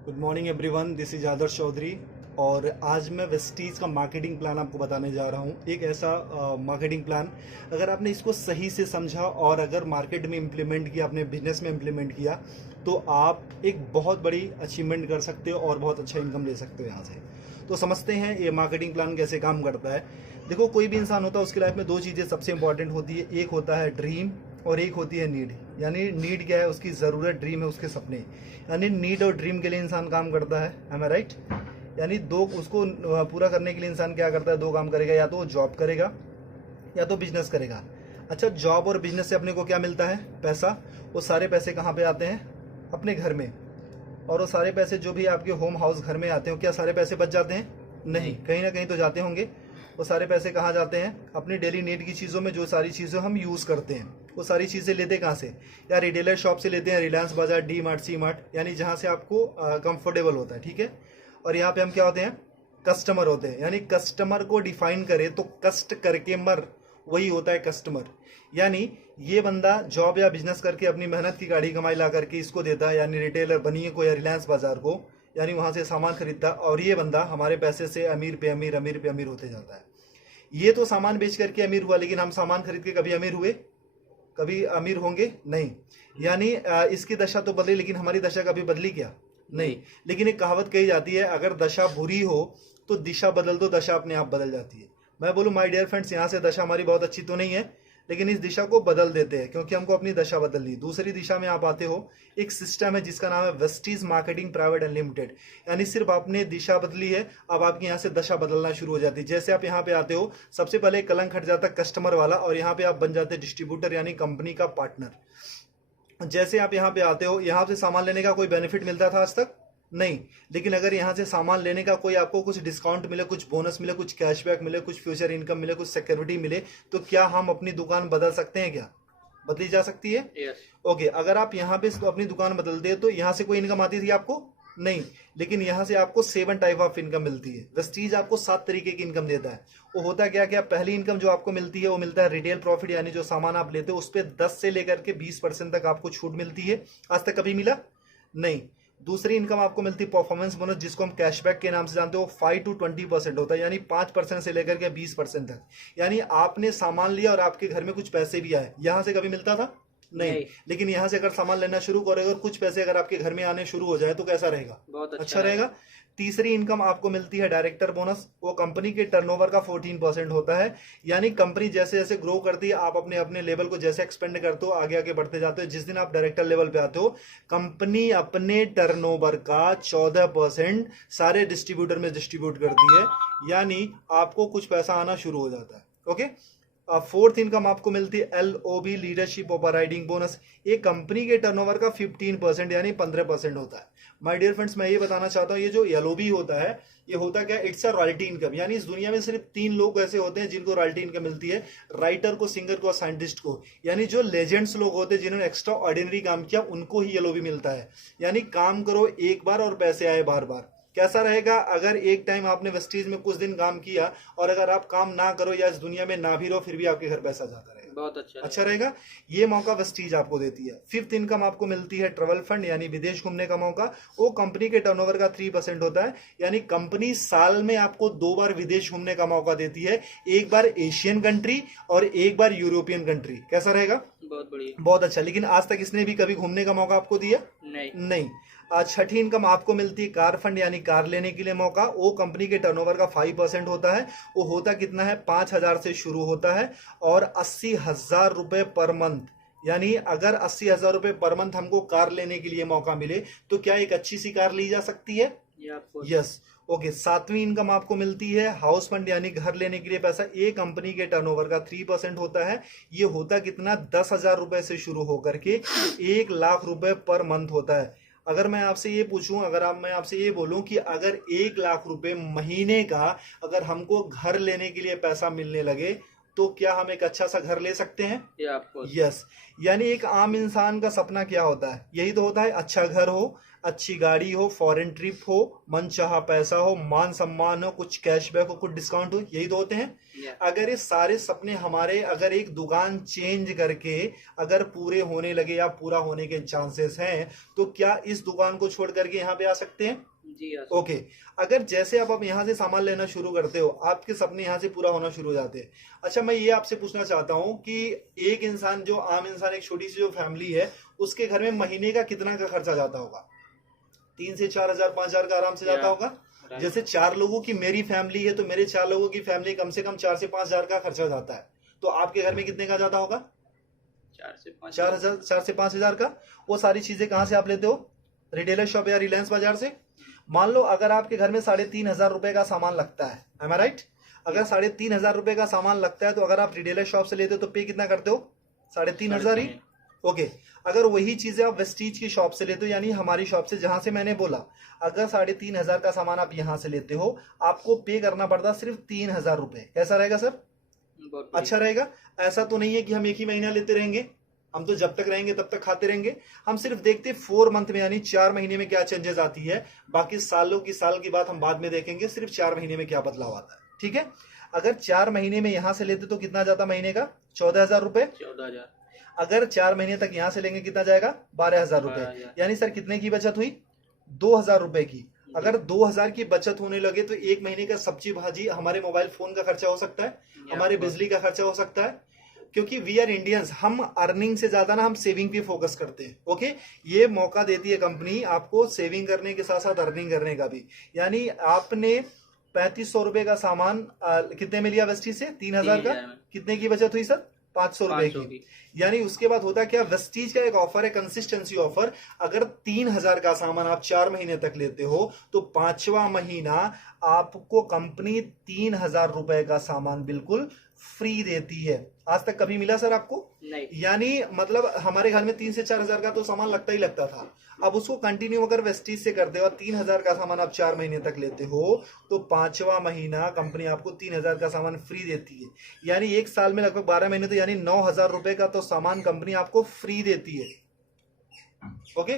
Good morning everyone, this is Adarsh Chaudhary. और आज मैं वेस्टीज का मार्केटिंग प्लान आपको बताने जा रहा हूँ। एक ऐसा मार्केटिंग प्लान, अगर आपने इसको सही से समझा और अगर मार्केट में इम्प्लीमेंट किया, अपने बिजनेस में इम्प्लीमेंट किया, तो आप एक बहुत बड़ी अचीवमेंट कर सकते हो और बहुत अच्छा इनकम ले सकते हो यहाँ से। तो समझते हैं ये मार्केटिंग प्लान कैसे काम करता है। देखो, कोई भी इंसान होता है, उसकी लाइफ में दो चीज़ें सबसे इंपॉर्टेंट होती है। एक होता है ड्रीम और एक होती है नीड। यानी नीड क्या है? उसकी ज़रूरत। ड्रीम है उसके सपने। यानी नीड और ड्रीम के लिए इंसान काम करता है। एम आई राइट? यानी दो, उसको पूरा करने के लिए इंसान क्या करता है? दो काम करेगा, या तो वो जॉब करेगा या तो बिजनेस करेगा। अच्छा, जॉब और बिजनेस से अपने को क्या मिलता है? पैसा। वो सारे पैसे कहाँ पे आते हैं? अपने घर में। और वो सारे पैसे जो भी आपके होम हाउस घर में आते हो, क्या सारे पैसे बच जाते हैं? नहीं, कहीं ना कहीं तो जाते होंगे। वो सारे पैसे कहाँ जाते हैं? अपनी डेली नीड की चीज़ों में। जो सारी चीज़ें हम यूज़ करते हैं, वो सारी चीज़ें लेते कहाँ से? या रिटेलर शॉप से लेते हैं, रिलायंस बाजार, डी मार्ट, सी मार्ट, यानी जहाँ से आपको कंफर्टेबल होता है। ठीक है। और यहाँ पे हम क्या होते हैं? कस्टमर होते हैं। यानी कस्टमर को डिफाइन करें तो कष्ट करके मर, वही होता है कस्टमर। यानी ये बंदा जॉब या बिजनेस करके अपनी मेहनत की गाड़ी कमाई ला करके इसको देता है, यानी रिटेलर बनिए को या रिलायंस बाजार को, यानी वहां से सामान खरीदता है, और ये बंदा हमारे पैसे से अमीर पे अमीर, अमीर पे अमीर होते जाता है। ये तो सामान बेच करके अमीर हुआ, लेकिन हम सामान खरीद के कभी अमीर हुए? कभी अमीर होंगे? नहीं। यानी इसकी दशा तो बदली, लेकिन हमारी दशा कभी बदली क्या? नहीं। लेकिन एक कहावत कही जाती है, अगर दशा बुरी हो तो दिशा बदल दो, दशा अपने आप बदल जाती है। मैं बोलूं माय डियर फ्रेंड्स, यहाँ से दशा हमारी बहुत अच्छी तो नहीं है, लेकिन इस दिशा को बदल देते हैं, क्योंकि हमको अपनी दशा बदलनी। दूसरी दिशा में आप आते हो, एक सिस्टम है जिसका नाम है वेस्टीज मार्केटिंग प्राइवेट अनलिमिटेड। यानी सिर्फ आपने दिशा बदली है, अब आपकी यहाँ से दशा बदलना शुरू हो जाती है। जैसे आप यहाँ पे आते हो, सबसे पहले कलंक हट जाता है कस्टमर वाला, और यहाँ पे आप बन जाते हैं डिस्ट्रीब्यूटर, यानी कंपनी का पार्टनर। जैसे आप यहाँ पे आते हो, यहाँ से सामान लेने का कोई बेनिफिट मिलता था आज तक? नहीं। लेकिन अगर यहाँ से सामान लेने का कोई आपको कुछ डिस्काउंट मिले, कुछ बोनस मिले, कुछ कैशबैक मिले, कुछ फ्यूचर इनकम मिले, कुछ सिक्योरिटी मिले, तो क्या हम अपनी दुकान बदल सकते हैं? क्या बदली जा सकती है? यस। ओके। अगर आप यहाँ पे अपनी दुकान बदलते हैं, तो यहाँ से कोई इनकम आती थी आपको? नहीं। लेकिन यहाँ से आपको 7 टाइप ऑफ इनकम मिलती है। वेस्टीज आपको 7 तरीके की इनकम देता है। वो होता क्या क्या? पहली इनकम जो आपको मिलती है वो मिलता है रिटेल प्रॉफिट, यानी जो सामान आप लेते हो उस पर 10 से लेकर के 20% तक आपको छूट मिलती है। आज तक कभी मिला? नहीं। दूसरी इनकम आपको मिलती है परफॉर्मेंस बोनस, जिसको हम कैशबैक के नाम से जानते हो। 5 to 20% होता है, यानी 5% से लेकर के 20% तक। यानी आपने सामान लिया और आपके घर में कुछ पैसे भी आए, यहां से कभी मिलता था? नहीं। लेकिन यहां से अगर सामान लेना शुरू करो, अगर कुछ पैसे अगर आपके घर में आने शुरू हो जाए, तो कैसा रहेगा? बहुत अच्छा रहेगा। तीसरी इनकम आपको मिलती है डायरेक्टर बोनस। वो कंपनी के टर्नओवर का 14% होता है। यानी कंपनी जैसे जैसे ग्रो करती है, आप अपने अपने लेवल को जैसे एक्सपेंड करते हो, आगे आगे बढ़ते जाते हो, जिस दिन आप डायरेक्टर लेवल पे आते हो, कंपनी अपने टर्नओवर का 14% सारे डिस्ट्रीब्यूटर में डिस्ट्रीब्यूट करती है। यानी आपको कुछ पैसा आना शुरू हो जाता है। ओके। फोर्थ इनकम आपको मिलती है LOB, लीडरशिप ओवरराइडिंग बोनस। एक कंपनी के टर्नओवर का 15% यानी 15% होता है। माय डियर फ्रेंड्स, मैं ये बताना चाहता हूँ, ये जो LOB होता है, ये होता क्या? It's a royalty income. यानी इस दुनिया में सिर्फ 3 लोग ऐसे होते हैं जिनको रॉयल्टी इनकम मिलती है, राइटर को, सिंगर को और साइंटिस्ट को। यानी जो लेजेंड्स लोग होते हैं, जिन्होंने एक्स्ट्रा ऑर्डिनरी काम किया, उनको ही LOB मिलता है। यानी काम करो एक बार और पैसे आए बार बार। कैसा रहेगा अगर एक टाइम आपने वेस्टीज में कुछ दिन काम किया, और अगर आप काम ना करो या इस दुनिया में ना भी रहो, फिर भी आपके घर पैसा जाता रहेगा? बहुत अच्छा रहेगा। ये मौका वेस्टीज आपको देती है। फिफ्थ इनकम आपको मिलती है ट्रेवल फंड, यानी विदेश घूमने का मौका। वो कंपनी के टर्नओवर का 3% होता है। यानी कंपनी साल में आपको 2 बार विदेश घूमने का मौका देती है, एक बार एशियन कंट्री और एक बार यूरोपियन कंट्री। कैसा रहेगा? बहुत बढ़िया। बहुत अच्छा। लेकिन आज तक इसने भी कभी घूमने का मौका आपको दिया? नहीं। छठी इनकम आपको मिलती है कार फंड, यानी कार लेने के लिए मौका। वो कंपनी के टर्नओवर का 5% होता है। वो होता कितना है? 5,000 से शुरू होता है और 80,000 रुपए पर मंथ। यानी अगर 80,000 रुपए पर मंथ हमको कार लेने के लिए मौका मिले, तो क्या एक अच्छी सी कार ली जा सकती है? यस। ओके। सातवीं इनकम आपको मिलती है हाउस फंड, यानी घर लेने के लिए पैसा। एक कंपनी के टर्नओवर का 3% होता है। ये होता कितना? 10,000 रुपए से शुरू होकर के 1,00,000 रुपए पर मंथ होता है। अगर मैं आपसे ये पूछूं, मैं आपसे ये बोलूं कि अगर 1,00,000 रुपए महीने का अगर हमको घर लेने के लिए पैसा मिलने लगे, तो क्या हम एक अच्छा सा घर ले सकते हैं? आपको यस। यानी एक आम इंसान का सपना क्या होता है? यही तो होता है, अच्छा घर हो, अच्छी गाड़ी हो, फॉरेन ट्रिप हो, मनचाहा पैसा हो, मान सम्मान हो, कुछ कैशबैक हो, कुछ डिस्काउंट हो, यही तो होते हैं। अगर ये सारे सपने हमारे अगर एक दुकान चेंज करके अगर पूरे होने लगे या पूरा होने के चांसेस हैं, तो क्या इस दुकान को छोड़ करके यहाँ पे आ सकते हैं? जी ओके। अगर जैसे आप यहाँ से सामान लेना शुरू करते हो, आपके सपने यहाँ से पूरा होना शुरू हो जाते हैं। अच्छा, मैं ये आपसे पूछना चाहता हूँ कि एक इंसान, जो आम इंसान, एक छोटी सी जो फैमिली है, उसके घर में महीने का कितना का खर्चा जाता होगा? 3 से 4 हजार, 5 हजार का आराम से जाता होगा। जैसे 4 लोगों की मेरी फैमिली है, तो मेरे 4 लोगों की फैमिली कम से कम 4 से 5 हजार का खर्चा जाता है। तो आपके घर में कितने का जाता होगा? 4 से 5 हजार का। वो सारी चीजें कहाँ से आप लेते हो? रिटेलर शॉप या रिलायंस बाजार से। मान लो अगर आपके घर में 3,500 रुपए का सामान लगता है, एम आई राइट? अगर 3,500 रुपए का सामान लगता है, तो अगर आप रिटेलर शॉप से लेते हो तो पे कितना करते हो? 3,500 ही। ओके। अगर वही चीजें आप वेस्टीज की शॉप से लेते हो, यानी हमारी शॉप से, जहां से मैंने बोला, अगर 3,500 का सामान आप यहां से लेते हो, आपको पे करना पड़ता सिर्फ 3,000 रुपए। कैसा रहेगा सर? अच्छा रहेगा। ऐसा तो नहीं है कि हम एक ही महीना लेते रहेंगे, हम तो जब तक रहेंगे तब तक खाते रहेंगे। हम सिर्फ देखते 4 मंथ में, यानी 4 महीने में क्या चेंजेस आती है। बाकी सालों की साल की बात हम बाद में देखेंगे, सिर्फ 4 महीने में क्या बदलाव आता है। ठीक है। अगर 4 महीने में यहां से लेते तो कितना जाता महीने का? 14,000 रुपए। 14,000। अगर 4 महीने तक यहां से लेंगे कितना जाएगा? 12,000 रुपए। यानी सर कितने की बचत हुई? 2,000 रुपए की। अगर 2,000 की बचत होने लगे तो एक महीने का सब्जी भाजी, हमारे मोबाइल फोन का खर्चा हो सकता है, हमारे बिजली का खर्चा हो सकता है। क्योंकि वी आर इंडियंस, हम अर्निंग से ज्यादा ना हम सेविंग पे फोकस करते हैं। ओके। ये मौका देती है कंपनी आपको सेविंग करने के साथ साथ अर्निंग करने का भी। यानी आपने 3,500 रुपए का सामान कितने में लिया वेस्टीज से? 3,000 का। कितने की बचत हुई सर? 500 रुपए की। यानी उसके बाद होता क्या, वेस्टीज का एक ऑफर है, कंसिस्टेंसी ऑफर। अगर 3,000 का सामान आप 4 महीने तक लेते हो, तो 5वां महीना आपको कंपनी 3,000 रुपए का सामान बिल्कुल फ्री देती है। आज तक कभी मिला सर आपको? नहीं। यानी मतलब हमारे घर में 3 से 4 हजार का तो सामान लगता ही लगता था। अब उसको कंटिन्यू अगर वेस्टीज से करते हो, 3,000 का सामान आप 4 महीने तक लेते हो, तो 5वां महीना कंपनी आपको 3,000 का सामान फ्री देती है। यानी एक साल में लगभग 12 महीने, तो यानी 9,000 रुपए का तो सामान कंपनी आपको फ्री देती है। ओके।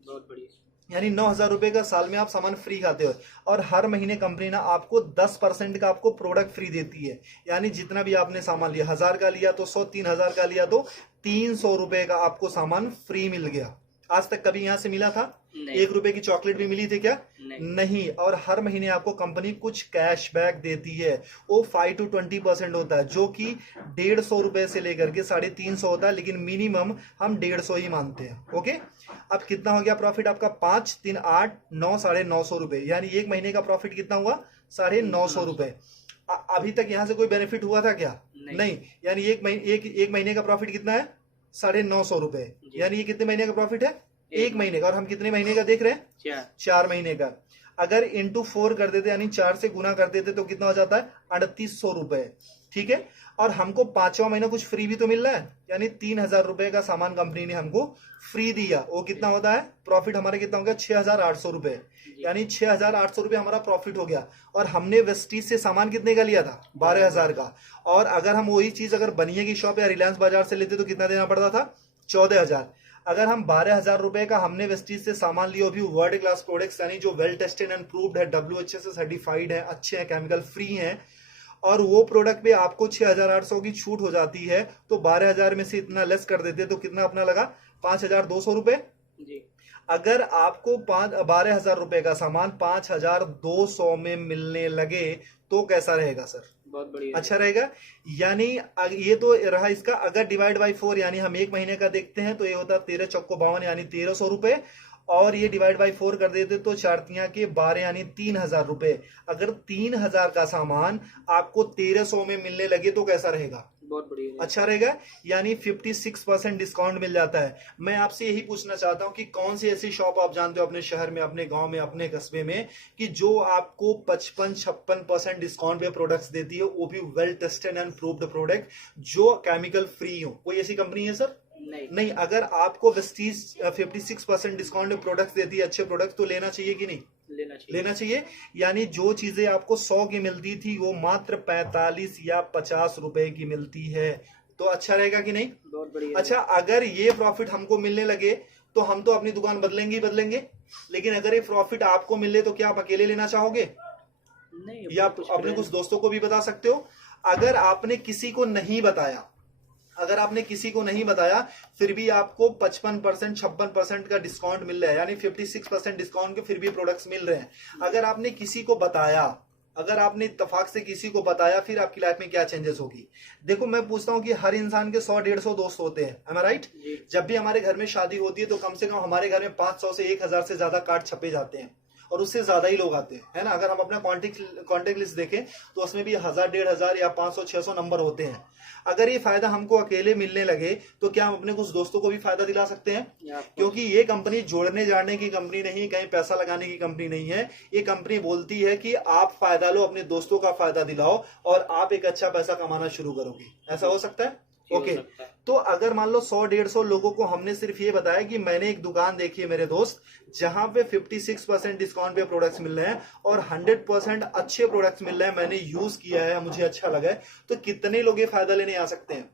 बहुत बढ़िया। यानी 9,000 रुपए का साल में आप सामान फ्री खाते हो। और हर महीने कंपनी ना आपको 10% का आपको प्रोडक्ट फ्री देती है। यानी जितना भी आपने सामान लिया, 1,000 का लिया तो 100, 3,000 का लिया तो 300 रुपए का आपको सामान फ्री मिल गया। आज तक कभी यहां से मिला था? 1 रुपए की चॉकलेट भी मिली थी क्या? नहीं। और हर महीने आपको कंपनी कुछ कैशबैक देती है, वो 5 to 20% होता है, जो कि 150 रुपए से लेकर के 350 होता है, लेकिन मिनिमम हम 150 ही मानते हैं। ओके। अब कितना हो गया प्रॉफिट आपका? 5, 3, 8, 9, 950 रुपए। यानी एक महीने का प्रॉफिट कितना हुआ? 950 रुपए। अभी तक यहां से कोई बेनिफिट हुआ था क्या? नहीं। यानी एक महीने का प्रॉफिट कितना है? 950 रुपए। यानी ये कितने महीने का प्रॉफिट है? एक महीने का। और हम कितने महीने का देख रहे हैं? 4 महीने का। अगर इंटू 4 कर देते, यानी 4 से गुना कर देते, तो कितना हो जाता है? 3,800 रुपए। ठीक है। और हमको 5वां महीना कुछ फ्री भी तो मिल रहा है, यानी 3,000 रुपए का सामान कंपनी ने हमको फ्री दिया। वो कितना होता है? प्रॉफिट हमारा कितना हो गया? 6,800 रुपए। यानी 6,800 रुपए हमारा प्रॉफिट हो गया। और हमने वेस्टीज से सामान कितने का लिया था? 12,000 का। और अगर हम वही चीज अगर बनिए की शॉप या रिलायंस बाजार से लेते तो कितना देना पड़ता था? 14,000। अगर हम 12,000 रुपए का हमने वेस्टीज से सामान लिया, भी वर्ल्ड क्लास प्रोडक्ट्स, यानी जो वेल टेस्टेड एंड प्रूव्ड है, WHA से सर्टिफाइड है, अच्छे हैं, केमिकल फ्री हैं, और वो प्रोडक्ट पे आपको 6,800 की छूट हो जाती है, तो 12,000 में से इतना लेस कर देते तो कितना अपना लगा? 5,200 रुपए। अगर आपको 12,000 रुपए का सामान 5,200 में मिलने लगे तो कैसा रहेगा सर? बहुत बढ़िया। अच्छा रहेगा। यानी ये तो रहा इसका। अगर डिवाइड बाई 4, यानी हम एक महीने का देखते हैं, तो ये होता है 13 चौको 52, यानी 1,300 रुपए। और ये डिवाइड बाई 4 कर देते तो 4 के 12, यानी 3,000 रुपए। अगर 3,000 का सामान आपको 1,300 में मिलने लगे तो कैसा रहेगा? बहुत बढ़िया। अच्छा रहेगा। यानी 56% डिस्काउंट मिल जाता है। मैं आपसे यही पूछना चाहता हूं कि कौन सी ऐसी शॉप आप जानते हो अपने शहर में, अपने गांव में, अपने कस्बे में, कि जो आपको 55-56% डिस्काउंट पे प्रोडक्ट्स देती है, वो भी well tested and proved product, जो केमिकल फ्री हो? कोई ऐसी कंपनी है सर? नहीं नहीं, अगर आपको वेस्टीज 56% डिस्काउंट में प्रोडक्ट्स देती है, अच्छे प्रोडक्ट, तो लेना चाहिए कि नहीं? लेना चाहिए। लेना चाहिए। यानी जो चीजें आपको 100 की मिलती थी वो मात्र 45 या 50 रुपए की मिलती है, तो अच्छा रहेगा कि नहीं? बहुत बढ़िया। अच्छा, अगर ये प्रॉफिट हमको मिलने लगे तो हम तो अपनी दुकान बदलेंगे ही बदलेंगे, लेकिन अगर ये प्रॉफिट आपको मिले तो क्या आप अकेले लेना चाहोगे? नहीं, या आप अपने कुछ दोस्तों को भी बता सकते हो। अगर आपने किसी को नहीं बताया, अगर आपने किसी को नहीं बताया फिर भी आपको 55% 56% का डिस्काउंट मिल रहा है, यानी 56% डिस्काउंट के फिर भी प्रोडक्ट्स मिल रहे हैं। अगर आपने किसी को बताया, अगर आपने इत्तेफाक से किसी को बताया, फिर आपकी लाइफ में क्या चेंजेस होगी? देखो, मैं पूछता हूं कि हर इंसान के 100-150 दोस्त होते हैं, am I right? जब भी हमारे घर में शादी होती है तो कम से कम हमारे घर में 500 से 1000 से ज्यादा कार्ड छपे जाते हैं, और उससे ज्यादा ही लोग आते हैं, है ना? अगर हम अपना कॉन्टेक्ट लिस्ट देखें तो उसमें भी 1000-1500 या 500-600 नंबर होते हैं। अगर ये फायदा हमको अकेले मिलने लगे तो क्या हम अपने कुछ दोस्तों को भी फायदा दिला सकते हैं? क्योंकि ये कंपनी जोड़ने जाने की कंपनी नहीं, कहीं पैसा लगाने की कंपनी नहीं है। ये कंपनी बोलती है कि आप फायदा लो, अपने दोस्तों का फायदा दिलाओ और आप एक अच्छा पैसा कमाना शुरू करोगे। ऐसा हो सकता है? ओके, तो अगर मान लो 100-150 लोगों को हमने सिर्फ ये बताया कि मैंने एक दुकान देखी है मेरे दोस्त, जहां पे 56% डिस्काउंट पे प्रोडक्ट्स मिल रहे हैं और 100% अच्छे प्रोडक्ट्स मिल रहे हैं, मैंने यूज किया है, मुझे अच्छा लगा है, तो कितने लोग ये फायदा लेने आ सकते हैं?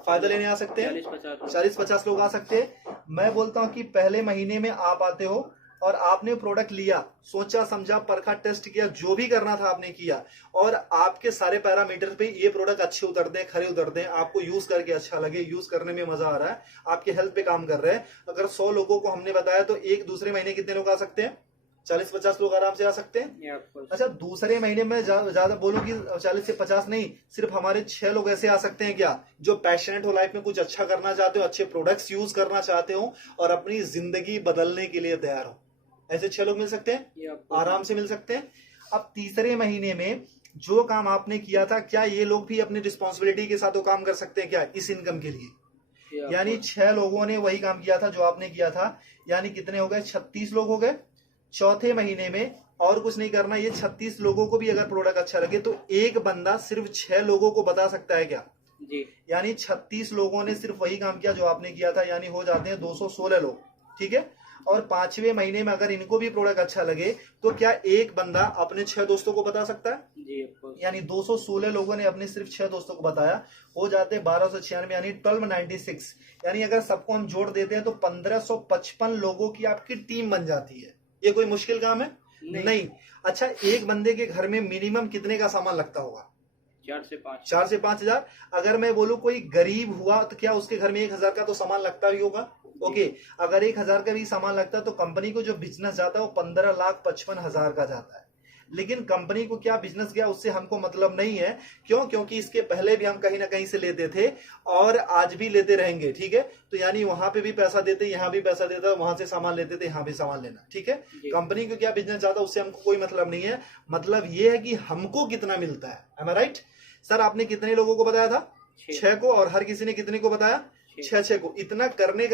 फायदा लेने आ सकते हैं 40-50 लोग आ सकते हैं। मैं बोलता हूं कि पहले महीने में आप आते हो और आपने प्रोडक्ट लिया, सोचा समझा, परखा, टेस्ट किया, जो भी करना था आपने किया, और आपके सारे पैरामीटर पे ये प्रोडक्ट अच्छे उतरते हैं, खरे उतरते हैं, आपको यूज करके अच्छा लगे, यूज करने में मजा आ रहा है, आपके हेल्थ पे काम कर रहे हैं। अगर 100 लोगों को हमने बताया तो एक दूसरे महीने कितने लोग आ सकते हैं? 40-50 लोग आराम से आ सकते हैं। अच्छा, दूसरे महीने में ज्यादा बोलूं कि 40 से 50 नहीं, सिर्फ हमारे 6 लोग ऐसे आ सकते हैं क्या, जो पैशनेट हो, लाइफ में कुछ अच्छा करना चाहते हो, अच्छे प्रोडक्ट्स यूज करना चाहते हो और अपनी जिंदगी बदलने के लिए तैयार हो। ऐसे 6 लोग मिल सकते हैं, आराम से मिल सकते हैं। अब तीसरे महीने में जो काम आपने किया था, क्या ये लोग भी अपनी रिस्पॉन्सिबिलिटी के साथ वो काम कर सकते हैं क्या इस इनकम के लिए? यानी 6 लोगों ने वही काम किया था जो आपने किया था, यानी कितने हो गए? 36 लोग हो गए। चौथे महीने में और कुछ नहीं करना, ये 36 लोगों को भी अगर प्रोडक्ट अच्छा लगे तो एक बंदा सिर्फ 6 लोगों को बता सकता है क्या जी? यानी 36 लोगों ने सिर्फ वही काम किया जो आपने किया था, यानी हो जाते हैं 216 लोग, ठीक है। और 5वें महीने में अगर इनको भी प्रोडक्ट अच्छा लगे तो क्या एक बंदा अपने 6 दोस्तों को बता सकता है जी? यानी 216 लोगों ने अपने सिर्फ 6 दोस्तों को बताया, हो जाते 1296, यानी 1296। यानी अगर सबको हम जोड़ देते हैं तो 1555 लोगों की आपकी टीम बन जाती है। ये कोई मुश्किल काम है? नहीं। अच्छा, एक बंदे के घर में मिनिमम कितने का सामान लगता होगा? 4 से 5 हजार। अगर मैं बोलूं कोई गरीब हुआ तो क्या उसके घर में 1000 का तो सामान लगता ही होगा? ओके, अगर 1000 का भी सामान लगता है तो कंपनी को जो बिजनेस जाता है वो 15,55,000 का जाता है। लेकिन कंपनी को क्या बिजनेस गया उससे हमको मतलब नहीं है। क्यों? क्योंकि इसके पहले भी हम कहीं ना कहीं से लेते थे और आज भी लेते रहेंगे, ठीक है। तो यानी वहां पे भी पैसा देते, यहाँ भी पैसा देता, वहां से सामान लेते थे, यहाँ भी सामान लेना, ठीक है। कंपनी को क्या बिजनेस जाता उससे हमको कोई मतलब नहीं है। मतलब ये है कि हमको कितना मिलता है। एम आई राइट? सर, आपने कितने लोगों को बताया था? 6 को। और हर किसी ने कितने को बताया? 6 को। इतना करने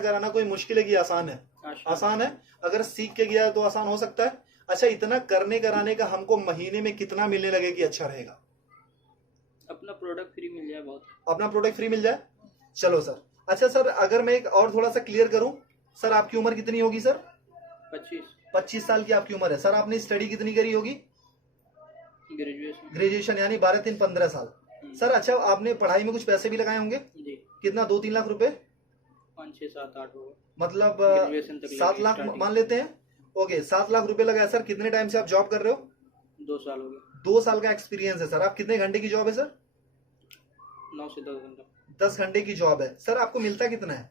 कराना कोई मुश्किल है कि आसान है? आसान है। अगर सीख के गया तो आसान हो सकता है। अच्छा, इतना करने कराने का हमको महीने में कितना मिलने लगे कि अच्छा रहेगा? अपना प्रोडक्ट फ्री मिल जाए, बहुत अपना प्रोडक्ट फ्री मिल जाए। चलो सर। अच्छा सर, अगर मैं एक और थोड़ा सा क्लियर करूं, सर आपकी उम्र कितनी होगी सर? 25 साल की आपकी उम्र है। सर आपने स्टडी कितनी करी होगी? ग्रेजुएशन, यानी 12-3-15 साल। सर अच्छा, आपने पढ़ाई में कुछ पैसे भी लगाए होंगे जी? कितना? 2-3 लाख रुपए? 5-6-7-8 होगा, मतलब 7 लाख मान लेते हैं। ओके, 7 लाख रुपए लगाए। सर कितने टाइम से आप जॉब कर रहे हो? 2 साल हो गए। 2 साल का एक्सपीरियंस है सर। आप कितने घंटे की जॉब है सर? 9 से 10 घंटा। 10 घंटे की जॉब है। सर आपको मिलता कितना है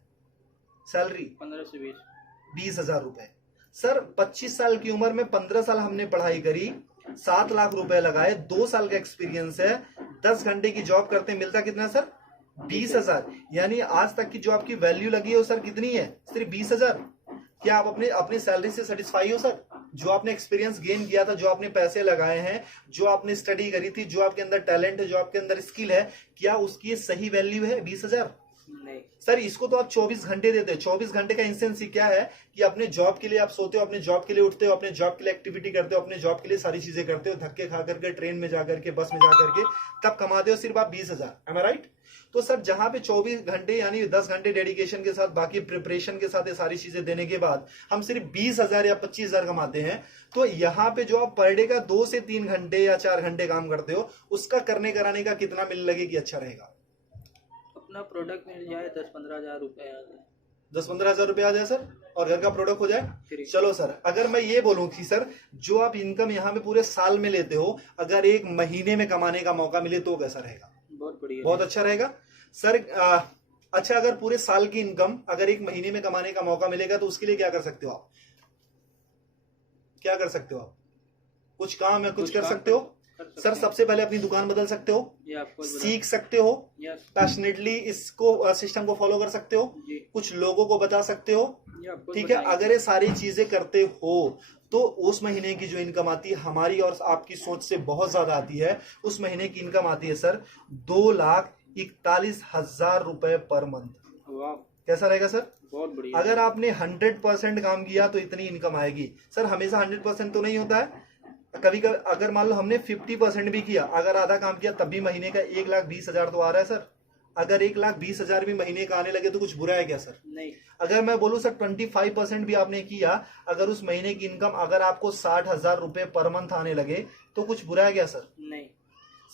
सैलरी? 15 से 20 हजार रुपए। सर 25 साल की उम्र में 15 साल हमने पढ़ाई करी, 7 लाख रुपए लगाए, 2 साल का एक्सपीरियंस है, 10 घंटे की जॉब करते, मिलता कितना सर? 20 हजार। यानी आज तक की जो आपकी वैल्यू लगी है वो सर कितनी है? सिर्फ 20 हजार। क्या आप अपनी सैलरी से सेटिस्फाई हो सर? जो आपने एक्सपीरियंस गेन किया था, जो आपने पैसे लगाए हैं, जो आपने स्टडी करी थी, जो आपके अंदर टैलेंट है, जो आपके अंदर स्किल है, क्या उसकी सही वैल्यू है 20 हजार? नहीं सर। इसको तो आप 24 घंटे देते हैं। 24 घंटे का इंसेंस क्या है कि अपने जॉब के लिए आप सोते हो, अपने जॉब के लिए उठते हो, अपने जॉब के लिए एक्टिविटी करते हो, अपने जॉब के लिए सारी चीजें करते हो, धक्के खा करके, ट्रेन में जाकर के, बस में जाकर के, तब कमाते हो सिर्फ आप 20 हजार। एम आई राइट? तो सर जहां पे 24 घंटे यानी 10 घंटे डेडिकेशन के साथ बाकी प्रिपरेशन के साथ ये सारी चीजें देने के बाद हम सिर्फ 20,000 या 25,000 कमाते हैं, तो यहाँ पे जो आप पर डे का 2 से 3 घंटे या 4 घंटे काम करते हो, उसका करने कराने का कितना मिल लगे कि अच्छा रहेगा? अपना प्रोडक्ट मिल जाए 10-15 हज़ार रुपये आ जाए। 10-15 हजार रुपये आ जाए सर, और घर का प्रोडक्ट हो जाए। फ्री। चलो सर, अगर मैं ये बोलूं कि सर जो आप इनकम यहाँ पे पूरे साल में लेते हो, अगर एक महीने में कमाने का मौका मिले तो कैसा रहेगा? बहुत बढ़िया। बहुत अच्छा रहेगा सर। अच्छा, अगर पूरे साल की इनकम अगर एक महीने में कमाने का मौका मिलेगा तो उसके लिए क्या कर सकते हो आप? क्या कर सकते हो आप? कुछ काम है, कुछ कर सकते हो सर। सबसे पहले अपनी दुकान बदल सकते हो, ये आपको सीख सकते हो, पैशनेटली इसको सिस्टम को फॉलो कर सकते हो, कुछ लोगों को बता सकते हो, ठीक है। अगर ये सारी चीजें करते हो तो उस महीने की जो इनकम आती है हमारी और आपकी सोच से बहुत ज्यादा आती है। उस महीने की इनकम आती है सर 2,41,000 रुपए पर मंथ। वाह, कैसा रहेगा सर? बहुत बढ़िया। अगर आपने 100% काम किया तो इतनी इनकम आएगी सर। हमेशा 100% तो नहीं होता है, कभी कभी अगर मान लो हमने 50% भी किया, अगर आधा काम किया तब भी महीने का 1,20,000 तो आ रहा है सर। अगर 1,20,000 भी महीने का आने लगे तो कुछ बुरा है क्या सर? नहीं। अगर मैं बोलूं सर 25% भी आपने किया, अगर उस महीने की इनकम अगर आपको 60,000 रुपए पर मंथ आने लगे तो कुछ बुरा है क्या सर? नहीं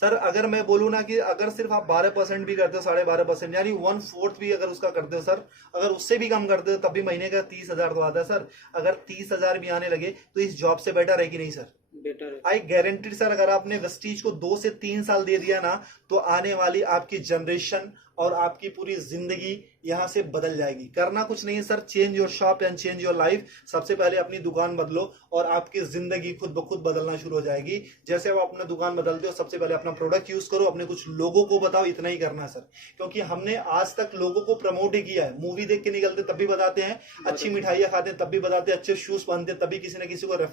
सर अगर मैं बोलूं ना कि अगर सिर्फ आप 12% भी करते हो, 12.5% यानी 1/4 भी अगर उसका करते हो सर, अगर उससे भी कम करते हो तब भी महीने का 30,000 तो आता है सर। अगर 30,000 भी आने लगे तो इस जॉब से बेटर है कि नहीं सर? बेटर है। आई गारंटीड सर, अगर आपने वेस्टीज को 2 से 3 साल दे दिया ना तो आने वाली आपकी जनरेशन और आपकी पूरी जिंदगी यहां से बदल जाएगी। करना कुछ नहीं है sir, change your shop and change your life. सबसे पहले अपनी दुकान बदलो और आपकी जिंदगी खुद ब खुद बदलना शुरू हो जाएगी। जैसे आप अपना दुकान बदलते हो, सबसे पहले अपना प्रोडक्ट यूज करो, अपने कुछ लोगों को बताओ, इतना ही करना है सर। क्योंकि हमने आज तक लोगों को प्रमोट ही किया है। मूवी देख के निकलते तब भी बताते हैं, अच्छी मिठाइयां खाते हैं तब भी बताते हैं, अच्छे शूज पहनते हैं तभी किसी न किसी को रेफर